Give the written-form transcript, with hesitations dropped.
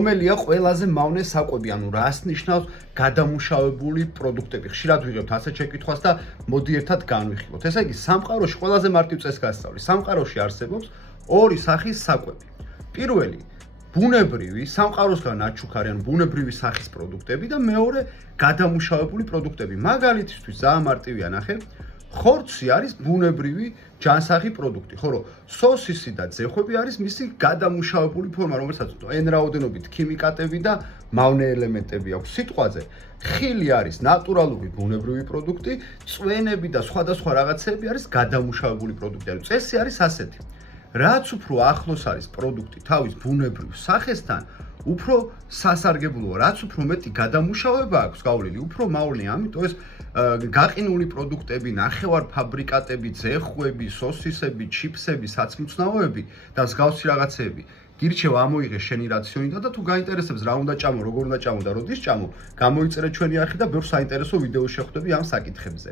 რომელია ყველაზე მავნე საკვები, ანუ რას ნიშნავს გადამუშავებული პროდუქტები. ხშირად ვიღებთ ასეთ შეკითხვას და მოდი ერთად განვიხილოთ. ესე იგი, სამყაროში ყველაზე მარტივ წესს გასწავლი. სამყაროში არსებობს ორი სახის საკვები. პირველი ბუნებრივი, სამყაროსგან აჩუქარი, ანუ ბუნებრივი სახის პროდუქტები და მეორე გადამუშავებული პროდუქტები. მაგალითისთვის ძალიან მარტივია, ნახე. ხორცი არის ბუნებრივი ჯანსაღი პროდუქტი, ხო რომ სოსისი და ძეხვები არის მისი გადამუშავებული ფორმა, რომელსაც n რაოდენობით ქიმიკატები და მავნე ელემენტები აქვს. სიტყვაზე ხილი არის ნატურალური ბუნებრივი პროდუქტი, წვენები და სხვადასხვა რაღაცები არის გადამუშავებული პროდუქტი. ანუ წესი არის ასეთი. რაც უფრო ახლოს არის პროდუქტი თავის ბუნებრივ სახესთან, უფრო სასარგებლოა, რაც უფრო მეტი გადამუშავება აქვს გავლილი, უფრო მავნეა. ამიტომ ეს გაყინული პროდუქტები, ნახევარფაბრიკატები, ძეხვები, სოსისები, ჩიფსები, საცმუცნაოები და მსგავსი რაღაცეები. გირჩევ ამოიღე შენი რაციონიდან და თუ გაინტერესებს რა უნდა ჭამო, როგორ უნდა ჭამო და როდის ჭამო, გამოიწერე ჩვენი არხი და ბევრ საინტერესო ვიდეო შეხვდები ამ საკითხებზე.